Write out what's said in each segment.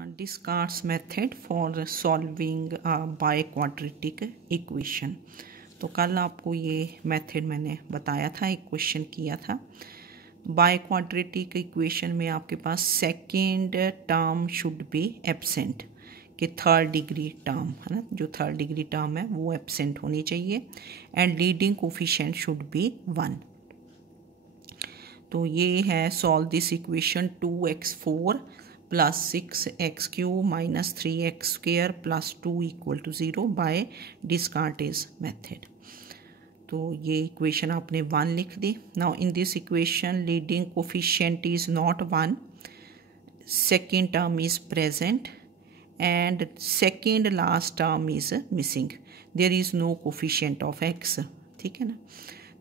Descartes method for solving biquadratic equation। तो कल आपको ये मेथड मैंने बताया था, एक क्वेश्चन किया था। बाइक्वाड्रेटिक इक्वेशन में आपके पास second term should be absent, कि थर्ड डिग्री टर्म है ना, जो थर्ड डिग्री टर्म है वो एब्सेंट होनी चाहिए, and leading coefficient should be 1। तो ये है solve this equation 2x4 plus 6x³ minus 3x² plus 2 equal to 0 by Descartes method. तो ये इक्वेशन आपने 1 लिख दी। Now in this equation leading coefficient is not 1, second term is present and second last term is missing, there is no coefficient of x। ठीक है ना।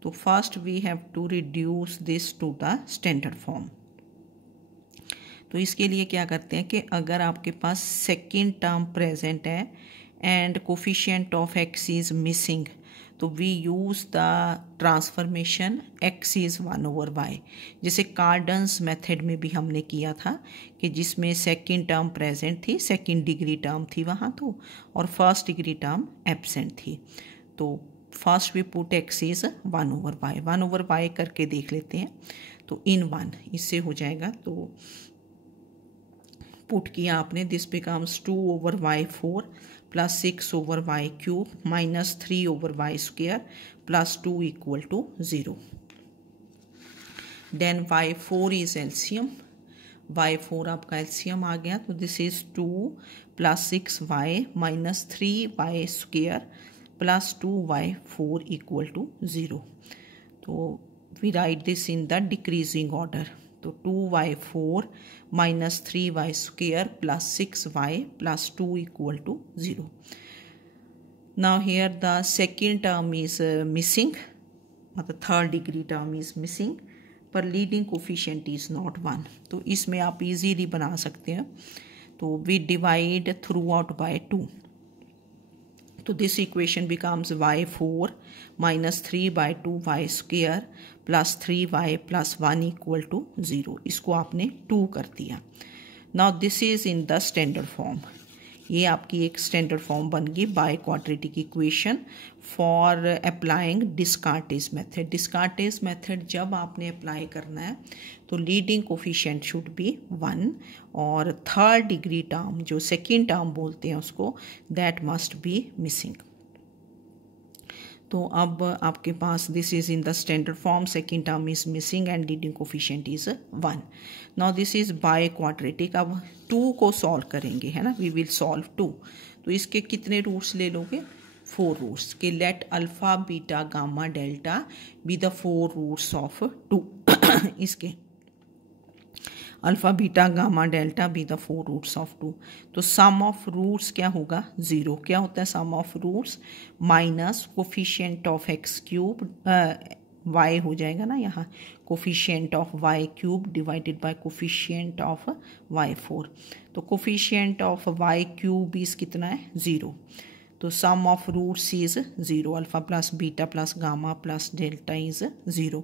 तो first we have to reduce this to the standard form. तो इसके लिए क्या करते हैं कि अगर आपके पास सेकेंड टर्म प्रेजेंट है and coefficient of x is missing, तो we use the transformation x is 1/y, जैसे कार्डन्स मेथड में भी हमने किया था कि जिसमें सेकेंड टर्म प्रेजेंट थी, सेकेंड डिग्री टर्म थी वहाँ तो, और फर्स्ट डिग्री टर्म एब्सेंट थी। तो first we put x is 1/y, 1/y करके देख लेते हैं। तो इन 1 इससे हो जाएगा। तो पुट किया आपने, this becomes 2/y4 plus 6/y³ minus 3/y² plus 2 equal to 0। Then y4 is LCM, y4 आपका एलसीएम आ गया। तो this is 2 plus 6y minus 3y² plus 2y4 equal to 0। तो we write this in the decreasing order. तो 2y4 minus 3y² plus 6y plus 2 equal to 0। Now here the second term is missing, मतलब third degree term is missing, पर leading coefficient is not 1। तो इसमें आप easily बना सकते हैं। तो we divide throughout by 2। तो this equation becomes y4 minus 3/2y² plus 3y plus 1 equal to 0। इसको आपने 2 कर दिया। Now this is in the standard form. ये आपकी एक स्टैंडर्ड फॉर्म बन गई biquadratic equation for applying Descartes method. Descartes method जब आपने अप्लाई करना है तो लीडिंग कोफिशिएंट शुड बी 1, और थर्ड डिग्री टर्म जो सेकेंड टर्म बोलते हैं उसको, दैट मस्ट बी मिसिंग। तो अब आपके पास this is in the standard form, second term is missing and leading coefficient is 1। Now this is biquadratic. अब 2 को सॉल्व करेंगे, है ना, वी विल सॉल्व 2। तो इसके कितने रूट्स ले लोगे? 4 रूट्स के। Let alpha beta gamma delta be the 4 roots of 2। इसके alpha beta gamma delta be the 4 roots of 2। तो सम ऑफ रूट्स क्या होगा? 0। क्या होता है sum of roots? Minus coefficient of x³ y हो जाएगा ना यहाँ, coefficient of y³ divided by coefficient of y4। तो कोफिशिएंट ऑफ y³ इज कितना है? 0। तो sum of roots is 0। Alpha plus beta plus gamma plus delta is 0।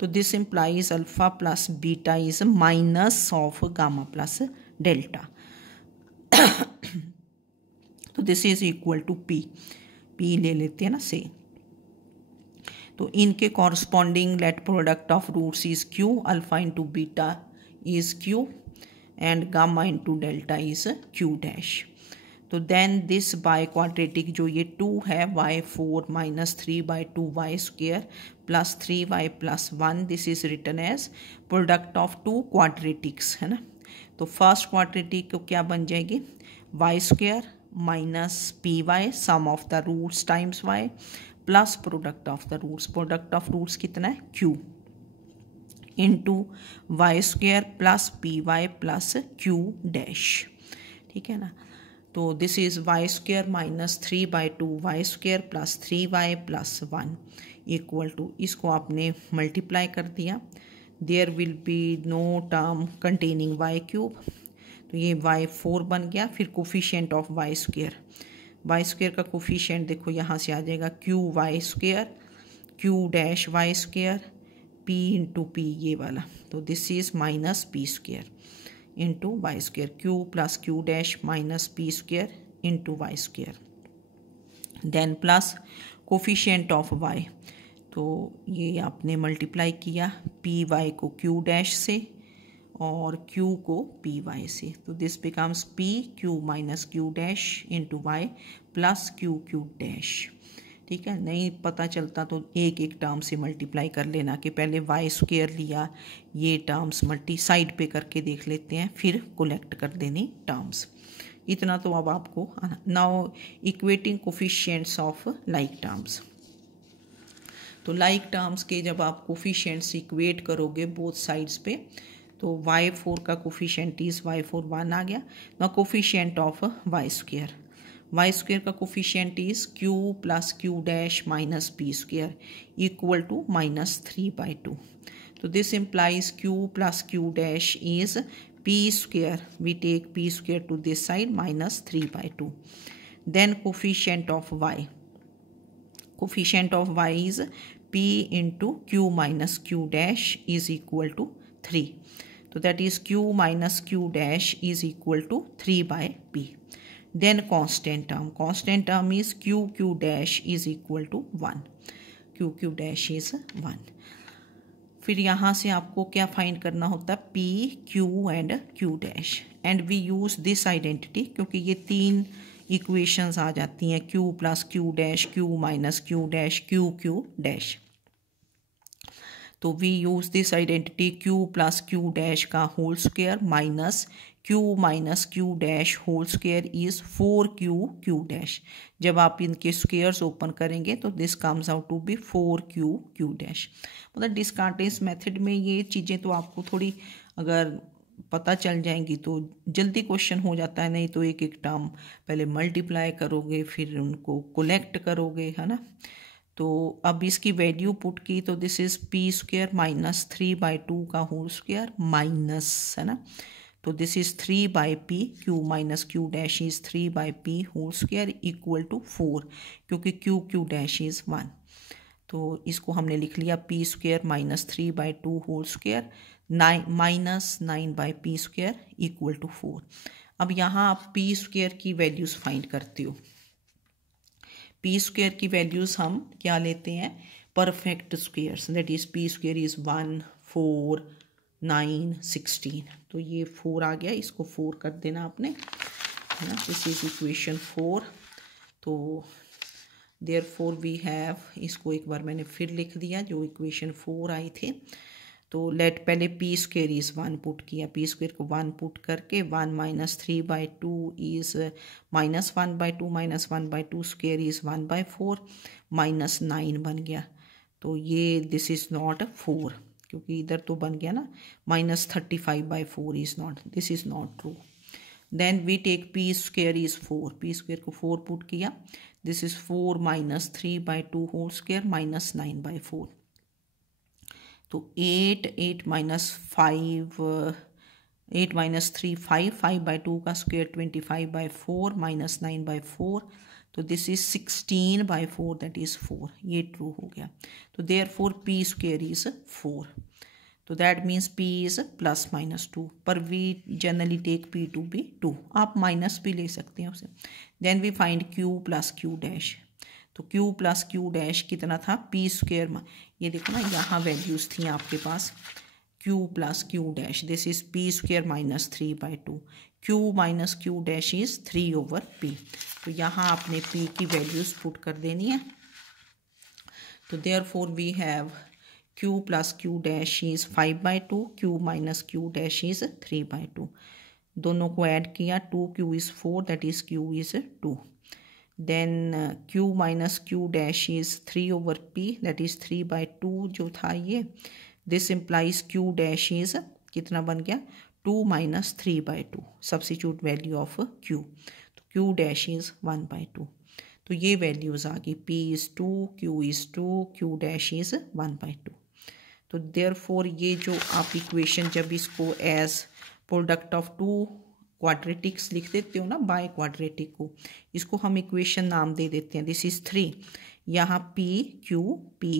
तो this implies alpha plus beta is minus of gamma plus delta. तो this is equal to p। p ले लेते हैं ना से। तो इनके corresponding let product of roots is q, alpha into beta is q and gamma into delta is q dash. तो then this biquadratic जो ये 2 है, y4 minus 3/2y² plus 3y plus 1, this is written as product of 2 quadratics, है ना। तो first quadratic को क्या बन जाएगी? y² minus py sum of the roots times y plus product of the roots. Product of roots कितना है? q into y² plus py plus q dash. ठीक है ना। तो this is y² minus 3/2y² plus 3y plus 1 equal to, इसको आपने multiply कर दिया। There will be no term containing y³। तो ये y4 बन गया। फिर कोफिशिएंट ऑफ y² का कोफिशिएंट देखो यहाँ से आ जाएगा qy², q dash y², p into p ये वाला। तो दिस इज minus p²। Into y square, q plus q dash minus p square into y square, then plus coefficient of y, तो ये आपने मल्टीप्लाई किया पी वाई को q dash से और q को पी वाई से, तो this becomes p q minus q dash into y plus q q dash. ठीक है, नहीं पता चलता तो एक एक टर्म से मल्टीप्लाई कर लेना कि पहले वाई स्क्वेयर लिया, ये टर्म्स मल्टी साइड पे करके देख लेते हैं, फिर कोलेक्ट कर देनी टर्म्स। इतना तो अब आपको आना। Now equating coefficients of like terms, तो लाइक टर्म्स के जब आप कोफिशिएंट्स इक्वेट करोगे बोथ साइड्स पे, तो y4 का कोफिशिएंट इज y4 1 आ गया। Now coefficient of y square का coefficient is q plus q dash minus p square equal to -3/2, तो this implies q plus q dash is p square, we take p square to this side -3/2, then coefficient of y is p into q minus q dash is equal to 3. So that is q minus q dash is equal to 3 by p. Then constant term is q dash is equal to 1. q dash is 1. फिर यहाँ से आपको क्या find करना होता है, p, q and q dash, and we use this identity क्योंकि ये तीन इक्वेशंस आ जाती हैं, q plus q dash, q minus q dash, q dash, तो we use this identity q plus q dash का whole square minus q minus q dash whole square is 4q dash. जब आप इनके squares open करेंगे तो this comes out to be 4q dash. मतलब Descartes method में ये चीज़ें तो आपको थोड़ी अगर पता चल जाएंगी तो जल्दी क्वेश्चन हो जाता है, नहीं तो एक एक टर्म पहले मल्टीप्लाई करोगे फिर उनको कोलेक्ट करोगे, है ना। तो अब इसकी वैल्यू पुट की तो this is p square minus 3/2 का होल स्क्वायर माइनस, है ना, तो this is 3/p, q minus q dash is 3/p whole square equal to 4, क्योंकि q डैश इज़ 1, तो इसको हमने लिख लिया p square minus 3/2 whole square minus 9/p square equal to 4। अब यहाँ आप p स्क्वेयर की वैल्यूज़ फाइंड करते हो। p स्क्वेयर की वैल्यूज़ हम क्या लेते हैं, perfect squares, that is p square is 1, 4, 9, 16, तो ये 4 आ गया, इसको 4 कर देना आपने, है ना, दिस इज इक्वेशन 4। तो देयरफॉर वी हैव, इसको एक बार मैंने फिर लिख दिया जो इक्वेशन 4 आई थे, तो लेट पहले पी स्क्वेयर इज़ 1 पुट किया, पी स्क्वेयर को 1 पुट करके 1 minus 3/2 is minus 1/2 minus 1/2 square is 1/4 minus 9 बन गया, तो ये दिस इज़ नॉट 4, क्योंकि इधर तो बन गया ना minus 35/4 is not, this is not true. Then we take p square is 4, p square को 4 पुट किया, this is 4 minus 3/2 whole square minus 9/4, तो 8 माइनस 3 5/2 का स्क्वेयर 25/4 माइनस 9/4, तो दिस इज 16/4 दैट इज़ 4, ये ट्रू हो गया। तो देयरफॉर पी स्क्वेयर इज़ 4, तो that means p is plus minus 2, पर we generally take p to be 2, आप माइनस भी ले सकते हैं उसे। Then we find q plus q dash, तो q प्लस क्यू डैश कितना था, p स्क्वेयर, ये देखो ना यहाँ वैल्यूज़ थी आपके पास, q plus q dash, this is p square minus 3/2, q minus q dash is 3/p, तो यहाँ आपने p की वैल्यूज़ पुट कर देनी है। तो therefore we have q plus q dash is 5/2, q minus q dash is 3/2, दोनों को ऐड किया, 2q is 4 that is q is 2, then q minus q dash is 3/p that is 3/2 जो था ये, this implies q dash is कितना बन गया, 2 minus 3/2, substitute value of q, तो q डैश इज़ 1/2, तो ये वैल्यूज़ आ गई, p is 2, q is 2, q dash is 1/2। तो देयरफॉर ये जो आप इक्वेशन जब इसको as product of two quadratics लिख देते हो ना, बाय क्वाड्रेटिक को, इसको हम इक्वेशन नाम दे देते हैं, दिस इज़ 3, यहाँ p q p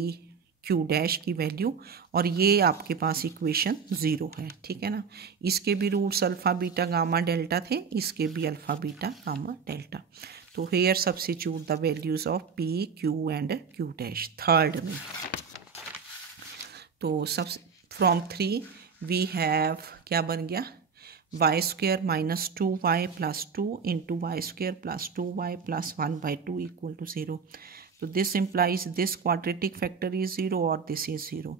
Q dash की वैल्यू, और ये आपके पास इक्वेशन 0 है, ठीक है ना। इसके भी roots alpha beta gamma delta थे, इसके भी अल्फ़ा बीटा गामा डेल्टा। तो here substitute the values of p q and q dash third में। तो सब फ्रॉम 3 वी हैव क्या बन गया, y square minus 2y plus 2 into y square plus 2y plus 1/2 equal to 0। तो this implies this quadratic factor is 0 और this is 0।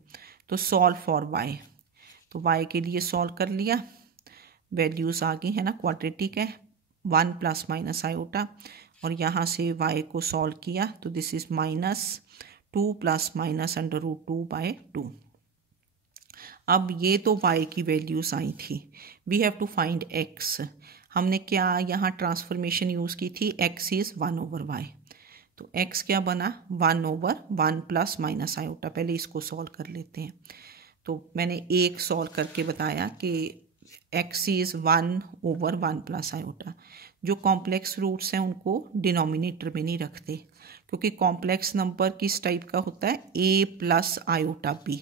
तो solve for y, तो y के लिए सॉल्व कर लिया, वैल्यूज़ आ गई है ना, क्वाड्रेटिक है, 1 प्लस माइनस आयोटा, और यहाँ से y को सॉल्व किया तो दिस इज -2 प्लस माइनस √2/2। अब ये तो y की वैल्यूज़ आई थी, we have to find x। हमने क्या यहाँ ट्रांसफॉर्मेशन यूज़ की थी, x इज़ 1/y। तो x क्या बना, 1/1 प्लस माइनस आयोटा। पहले इसको सॉल्व कर लेते हैं। तो मैंने एक सॉल्व करके बताया कि x इज़ 1/1 प्लस आयोटा। जो कॉम्प्लेक्स रूट्स हैं उनको डिनोमिनेटर में नहीं रखते, क्योंकि कॉम्प्लेक्स नंबर किस टाइप का होता है, a प्लस आयोटा b।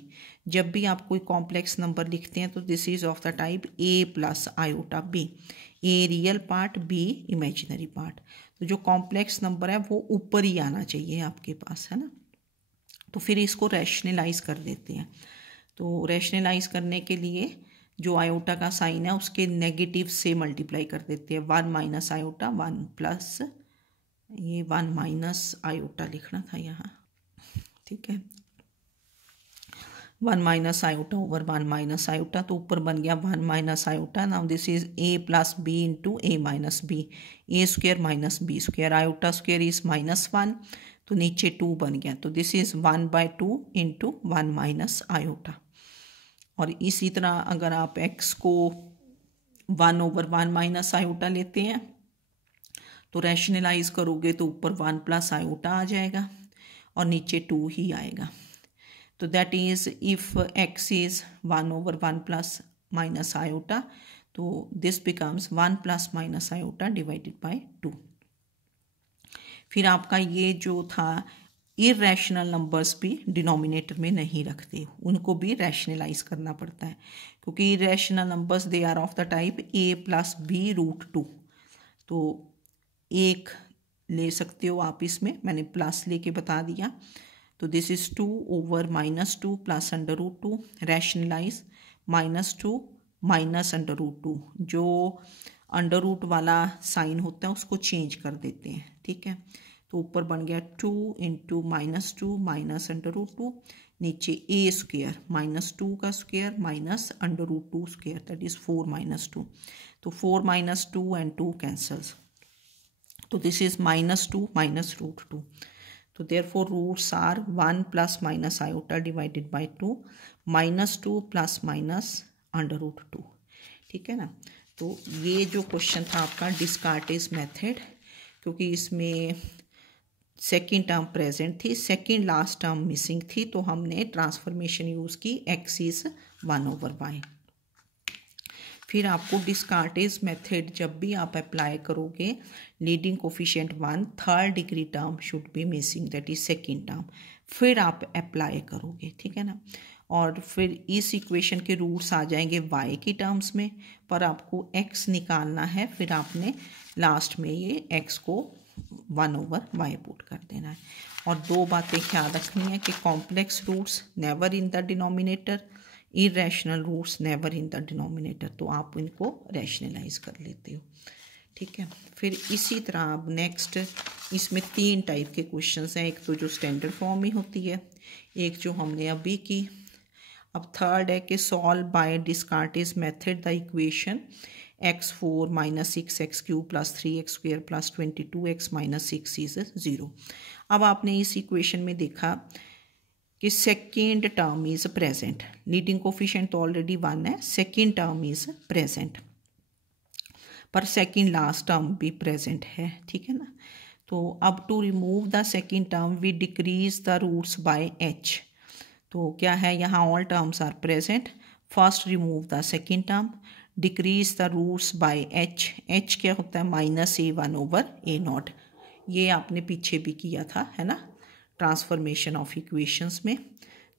जब भी आप कोई कॉम्प्लेक्स नंबर लिखते हैं तो this is of the type a plus iota b, a real part b imaginary part. तो जो कॉम्प्लेक्स नंबर है वो ऊपर ही आना चाहिए आपके पास, है ना। तो फिर इसको रैशनलाइज कर देते हैं। तो रैशनलाइज करने के लिए जो आयोटा का साइन है उसके नेगेटिव से मल्टीप्लाई कर देते हैं। 1 माइनस आयोटा 1 प्लस, ये 1 माइनस आयोटा लिखना था यहाँ, ठीक है, 1 minus iota over 1 minus iota. तो ऊपर बन गया 1 minus iota. Now this is a plus b into a minus b, a square minus b square, iota square is -1, तो नीचे 2 बन गया। तो this is 1/2 into 1 minus iota. और इसी तरह अगर आप x को 1/1 माइनस आयोटा लेते हैं तो रैशनलाइज करोगे तो ऊपर 1 प्लस आयोटा आ जाएगा और नीचे 2 ही आएगा। तो that is if x is 1/1 plus minus iota, तो this becomes 1 plus minus iota divided by 2। फिर आपका ये जो था इरेशनल नंबर्स भी डिनोमिनेटर में नहीं रखते, उनको भी रैशनलाइज करना पड़ता है, क्योंकि irrational numbers they are of the type a plus b √2। तो एक ले सकते हो आप, इसमें मैंने प्लस लेके बता दिया। तो this is 2 over -2 plus √2, rationalise -2 minus √2, जो अंडर रूट वाला साइन होता है उसको चेंज कर देते हैं, ठीक है। तो ऊपर बन गया 2 इंटू -2 माइनस √2, नीचे a स्क्वेयर -2 का square minus √2 square, that is 4 - 2। तो 4 - 2 एंड 2 कैंसल्स, तो दिस इज -2 माइनस √2। तो therefore roots are 1 plus minus iota divided by 2, -2 plus minus √2, ठीक है ना। तो ये जो क्वेश्चन था आपका डिस्कार्टेज मेथड, क्योंकि इसमें सेकंड टर्म प्रेजेंट थी, सेकंड लास्ट टर्म मिसिंग थी, तो हमने ट्रांसफॉर्मेशन यूज़ की x इज 1/y। फिर आपको डिस्कार्टेज मेथड जब भी आप अप्लाई करोगे, leading coefficient 1 third degree term should B missing, that is second term, फिर आप अप्लाई करोगे, ठीक है ना। और फिर इस इक्वेशन के रूट्स आ जाएंगे y की टर्म्स में, पर आपको x निकालना है, फिर आपने लास्ट में ये x को 1/y पुट कर देना है। और दो बातें ख्याल रखनी है कि complex roots never in the denominator, irrational roots never in the denominator, तो आप इनको रैशनलाइज कर लेते हो, ठीक है। फिर इसी तरह अब नेक्स्ट इसमें 3 टाइप के क्वेश्चंस हैं, एक तो जो स्टैंडर्ड फॉर्म में होती है, एक जो हमने अभी की। अब थर्ड है कि solve by Descartes method the equation x4 - 6x³ + 3x² + 22x - 6 is 0। अब आपने इस इक्वेशन में देखा कि second term is present, leading coefficient तो ऑलरेडी 1 है, सेकेंड टर्म इज प्रेजेंट, पर सेकेंड लास्ट टर्म भी प्रेजेंट है, ठीक है ना। तो अब to remove the second term we decrease the roots by h। तो क्या है, यहाँ all terms are present, first remove the second term, decrease the roots by h। h क्या होता है, -a1/a0, ये आपने पीछे भी किया था, है ना, ट्रांसफॉर्मेशन ऑफ इक्वेशंस में।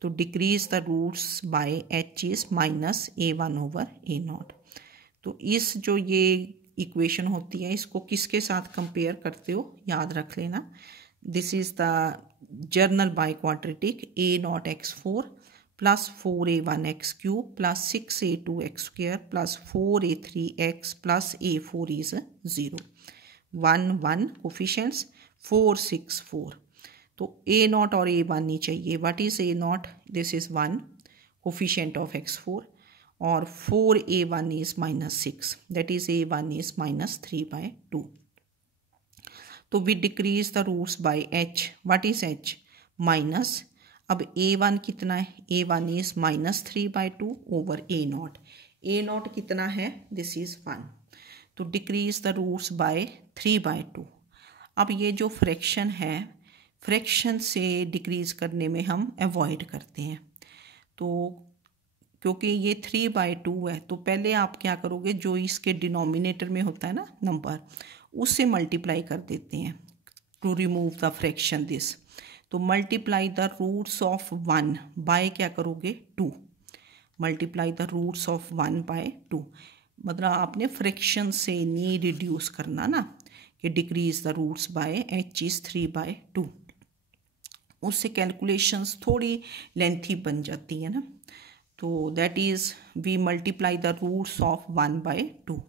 तो decrease the roots by h is minus A1 over A0। तो इस जो ये इक्वेशन होती है इसको किसके साथ कंपेयर करते हो याद रख लेना। This is the journal by quadratic A0 x4 plus 4A1 x cube plus 6A2 x square plus 4A3 x plus A4 is 0 1 1 coefficients 4 6 4। तो A0 और A1 नहीं चाहिए। What is A0? This is 1 coefficient of x4 और 4A1 is -6 that is A1 is -3/2। तो we decrease the roots by h। What is h? Minus. अब A1 कितना है? A1 is -3/2 over A0। A0 कितना है? This is 1। तो decrease the roots bye 3/2। अब ये जो फ्रैक्शन है, फ्रैक्शन से डिक्रीज करने में हम अवॉइड करते हैं। तो क्योंकि ये 3/2 है तो पहले आप क्या करोगे, जो इसके डिनोमिनेटर में होता है ना नंबर, उससे मल्टीप्लाई कर देते हैं to remove the fraction this. तो multiply the roots of 1 by क्या करोगे 2। Multiply the roots of 1 by 2 मतलब आपने फ्रैक्शन से नहीं रिड्यूस करना ना, कि decrease the roots by h is 3/2। उससे कैलकुलेशंस थोड़ी लेंथी बन जाती है ना। तो that is we multiply the roots of 1/2।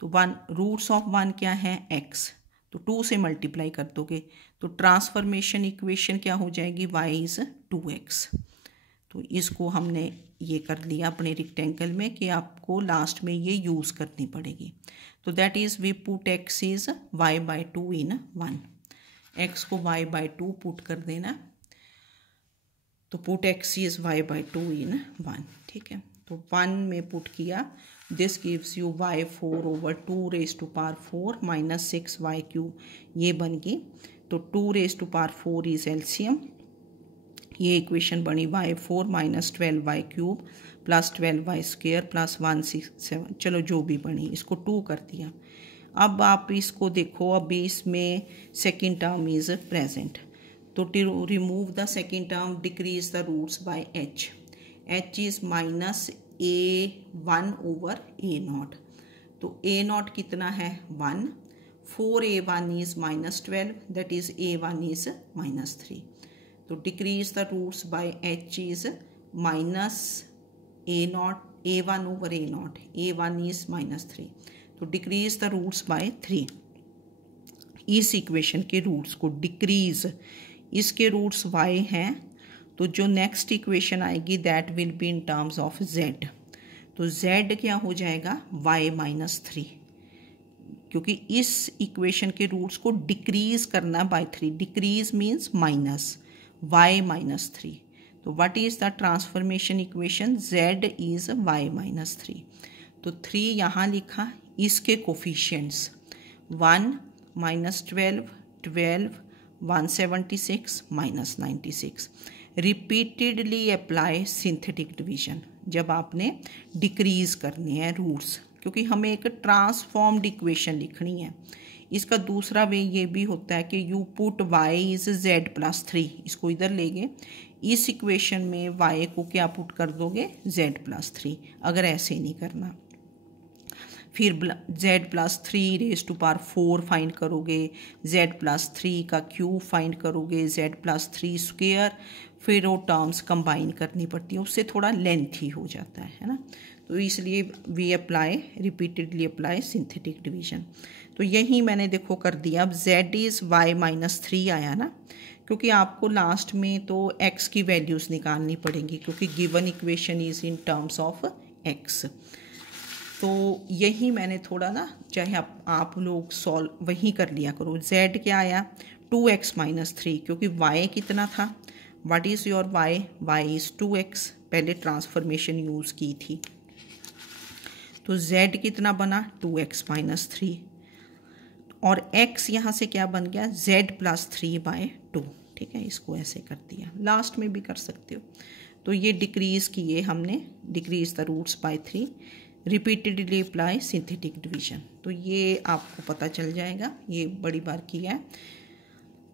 तो 1 रूट्स ऑफ 1 क्या है? x। तो 2 से मल्टीप्लाई कर दोगे तो ट्रांसफॉर्मेशन इक्वेशन क्या हो जाएगी? y is 2x। तो इसको हमने ये कर लिया अपने रेक्टेंगल में कि आपको लास्ट में ये यूज़ करनी पड़ेगी। तो that is we put x is y/2 in 1। x को y/2 पुट कर देना। तो put x is y/2 in 1। ठीक है, तो 1 में पुट किया। This gives you y4 over 2⁴ minus 6y³ ये बन गई। तो 2⁴ इज एलसीएम। ये इक्वेशन बनी y4 minus 12y³ plus 12y² plus 167। चलो जो भी बनी इसको 2 कर दिया। अब आप इसको देखो, अभी इसमें सेकेंड टर्म इज प्रेजेंट। तो to remove the second term decrease the roots by h। h is -A1 over A0। तो A0 कितना है? 1। 4A1 is -12 that is A1 is -3। तो decrease the roots by h is -A0 A1 over A0। A1 is -3। तो decrease the roots by 3। इस equation के roots को decrease, इसके roots y हैं तो जो नेक्स्ट इक्वेशन आएगी that will be in terms of z। तो z क्या हो जाएगा? y-3, क्योंकि इस इक्वेशन के रूट्स को डिक्रीज करना bye 3। Decrease means minus, y-3। तो what is the transformation equation? z is y-3। तो 3 यहाँ लिखा। इसके coefficients 1 -12 12 176 -96। Repeatedly apply synthetic division जब आपने डिक्रीज करने हैं रूट्स, क्योंकि हमें एक ट्रांसफॉर्म्ड इक्वेशन लिखनी है। इसका दूसरा वे ये भी होता है कि you put y is z+3। इसको इधर लेंगे, इस इक्वेशन में y को क्या पुट कर दोगे? z+3। अगर ऐसे नहीं करना फिर z+3⁴ फाइंड करोगे, z+3 का क्यूब फाइंड करोगे, z+3 स्क्वायर, फिर वो टर्म्स कंबाइन करनी पड़ती है, उससे थोड़ा लेंथी हो जाता है ना। तो इसलिए we apply repeatedly apply synthetic division. तो यही मैंने देखो कर दिया। अब z इज़ y-3 आया ना, क्योंकि आपको लास्ट में तो x की वैल्यूज़ निकालनी पड़ेंगी, क्योंकि given equation is in terms of x। तो यही मैंने थोड़ा ना, चाहे आप लोग सॉल्व वही कर लिया करो। z क्या आया? 2x-3, क्योंकि y कितना था? What is your y? y is 2x। पहले ट्रांसफॉर्मेशन यूज़ की थी। तो z कितना बना? 2x-3। और x यहाँ से क्या बन गया? z+3/2। ठीक है, इसको ऐसे कर दिया। लास्ट में भी कर सकते हो। तो ये डिक्रीज़ किए हमने, decrease the roots by 3, repeatedly apply synthetic division. तो ये आपको पता चल जाएगा, ये बड़ी बार किया है।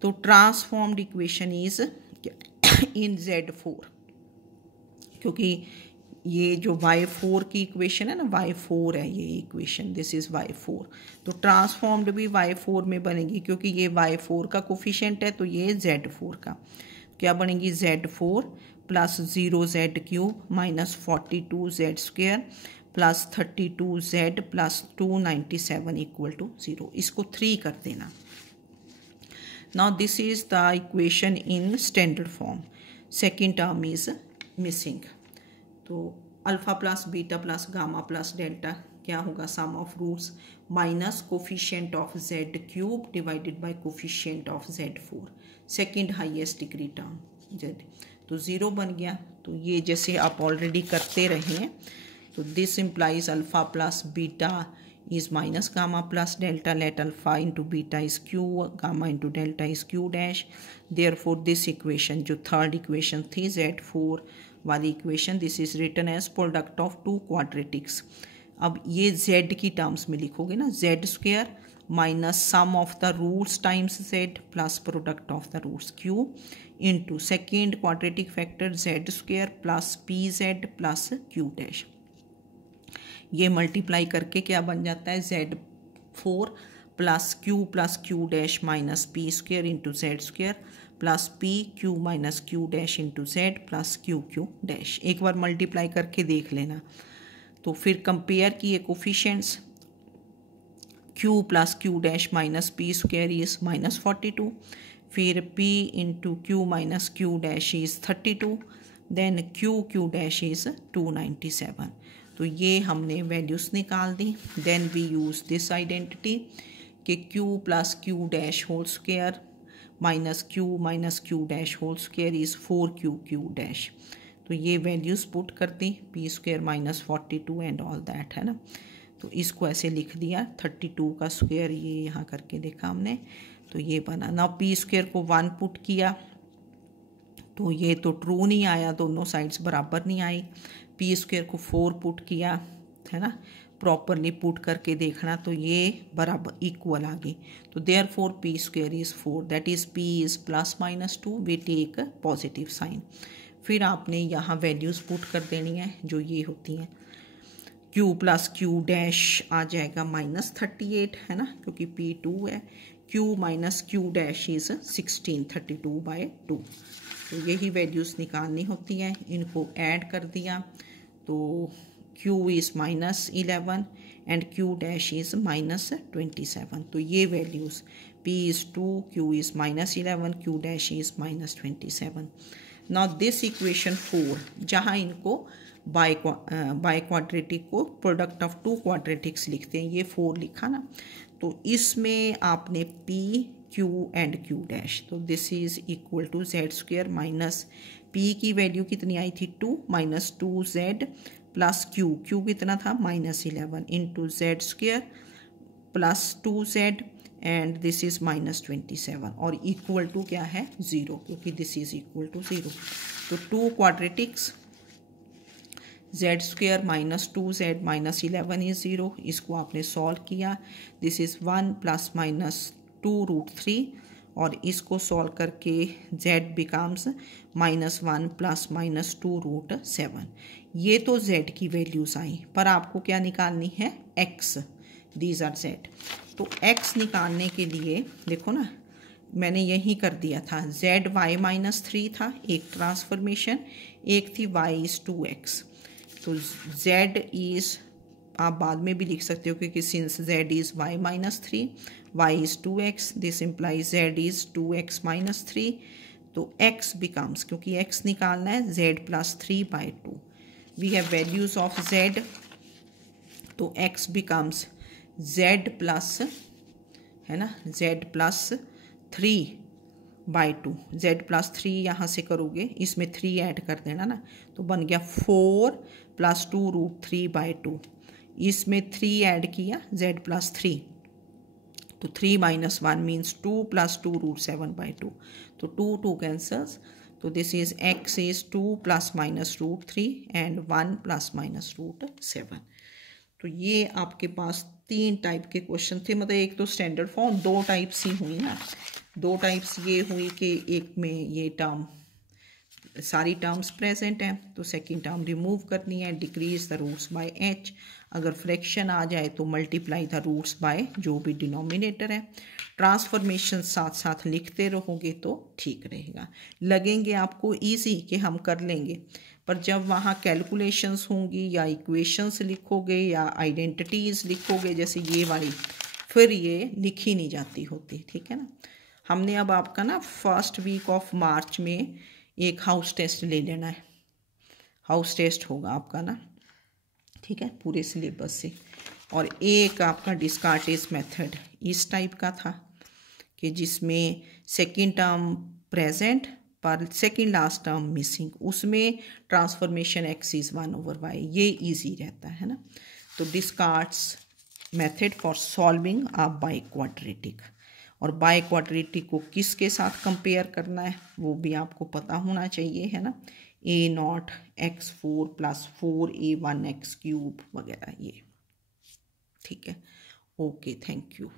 तो transformed equation is in Z4। क्योंकि ये जो y4 की इक्वेशन है ना, y4 है ये इक्वेशन, दिस इज़ y4, तो ट्रांसफॉर्म्ड भी y4 में बनेगी क्योंकि ये y4 का कोफिशिएंट है, तो ये z4 का क्या बनेगी, z4 plus 0z cube minus 42z² plus 32z plus 297 equal to 0। इसको 3 कर देना। Now this is the equation in standard form, second term is missing. तो alpha plus beta plus gamma plus delta क्या होगा, sum of roots minus coefficient of z cube divided by coefficient of z4, second highest degree term z, तो 0 बन गया। तो ये जैसे आप ऑलरेडी करते रहे हैं, तो this implies alpha plus beta is minus gamma plus delta, let alpha into beta is q, gamma into delta is q dash। therefore this equation जो थर्ड इक्वेशन थी z4 वाली इक्वेशन, this is written as product of two quadratics. अब ये z की terms में लिखोगे ना, z² minus sum of the roots times z plus product of the roots q into second quadratic factor z² plus pz plus q dash. ये multiply करके क्या बन जाता है, z4 plus q dash minus p² into z² plus pq minus q dash into z plus q dash. एक बार multiply करके देख लेना। तो फिर कंपेयर किए coefficients, q plus q dash minus p² is minus 42, फिर p into q minus q dash is 32, then q dash is 297। तो ये हमने वैल्यूज़ निकाल दी। देन वी यूज़ दिस आइडेंटिटी कि q plus q dash whole square minus q dash whole square is 4q dash. तो ये वैल्यूज़ पुट कर दी, p² minus 42 and all that, है ना। तो इसको ऐसे लिख दिया, 32 का स्क्वायर ये यहाँ करके देखा हमने, तो ये बना। नाउ p² को 1 पुट किया तो ये तो ट्रू नहीं आया, दोनों साइड्स बराबर नहीं आई। p² को 4 पुट किया, है ना, प्रॉपरली पुट करके देखना, तो ये बराबर इक्वल आ गई। तो therefore p² is 4, that is p is plus minus 2, we take positive sign. फिर आपने यहाँ वैल्यूज़ पुट कर देनी है जो ये होती हैं। q प्लस q डैश आ जाएगा माइनस 38, है ना, क्योंकि p2 है। q minus q dash is 16, 32/2। तो यही वैल्यूज़ निकालनी होती हैं, इनको ऐड कर दिया तो q is minus 11 and q dash is minus 27। तो ये values p is 2, q is minus 11, q dash is minus 27। Now this equation 4, जहाँ इनको बाय क्वाड्रेटिक को प्रोडक्ट ऑफ टू क्वाड्रेटिक्स लिखते हैं, ये 4 लिखा ना, तो इसमें आपने p q and q dash, तो this is equal to z² minus p की वैल्यू कितनी आई थी 2 माइनस 2z प्लस q कितना था minus 11 into z² plus 2z and this is minus 27 और इक्वल टू क्या है 0, क्योंकि दिस इज़ इक्वल टू 0। तो two quadratics z² minus 2z minus 11 is 0, इसको आपने सॉल्व किया, दिस इज़ 1 प्लस माइनस 2√3 और इसको सॉल्व करके z becomes minus 1 plus minus 2√7। ये तो z की वैल्यूज़ आई, पर आपको क्या निकालनी है x, दीज आर z। तो x निकालने के लिए देखो ना, मैंने यही कर दिया था, z y माइनस 3 था एक ट्रांसफॉर्मेशन, एक थी y इज़ 2x। तो z इज़ आप बाद में भी लिख सकते हो क्योंकि since z is y minus 3, y is 2x, this implies z is 2x minus 3। तो x बिकम्स, क्योंकि x निकालना है, z plus 3/2। We have values of z, तो x बिकम्स z प्लस, है ना, z प्लस 3/2, z प्लस 3 यहाँ से करोगे, इसमें 3 ऐड कर देना ना, तो बन गया 4 प्लस 2√3/2, इसमें 3 ऐड किया z प्लस 3, तो 3 माइनस 1 मीन्स 2 प्लस 2√7/2, तो 2 कैंसल्स, तो this is x is 2 plus minus √3 and 1 plus minus √7। तो ये आपके पास 3 टाइप के क्वेश्चन थे, मतलब एक तो स्टैंडर्ड फॉर्म, 2 टाइप्स ही हुई ना, 2 टाइप्स ये हुई कि एक में ये टर्म सारी टर्म्स प्रेजेंट हैं तो सेकंड टर्म रिमूव करनी है, decrease the roots by h। अगर फ्रैक्शन आ जाए तो मल्टीप्लाई द रूट्स बाय जो भी डिनोमिनेटर है। ट्रांसफॉर्मेशन साथ साथ लिखते रहोगे तो ठीक रहेगा। लगेंगे आपको इजी कि हम कर लेंगे, पर जब वहाँ कैलकुलेशंस होंगी या इक्वेशंस लिखोगे या आइडेंटिटीज़ लिखोगे जैसे ये वाली, फिर ये लिखी नहीं जाती होती, ठीक है ना। हमने अब आपका ना फर्स्ट वीक ऑफ मार्च में एक हाउस टेस्ट ले लेना है, हाउस टेस्ट होगा आपका ना, ठीक है, पूरे सिलेबस से। और एक आपका डिस्कार्टेज मेथड इस टाइप का था कि जिसमें सेकंड टर्म प्रेजेंट पर सेकंड लास्ट टर्म मिसिंग, उसमें ट्रांसफॉर्मेशन x इज 1/y, ये इजी रहता है ना। तो Descartes method for solving a biquadratic, और बाई क्वाड्रेटिक को किसके साथ कंपेयर करना है वो भी आपको पता होना चाहिए, है ना। a0 x4 + 4a1 x³ वगैरह ये, ठीक है। Okay, thank you.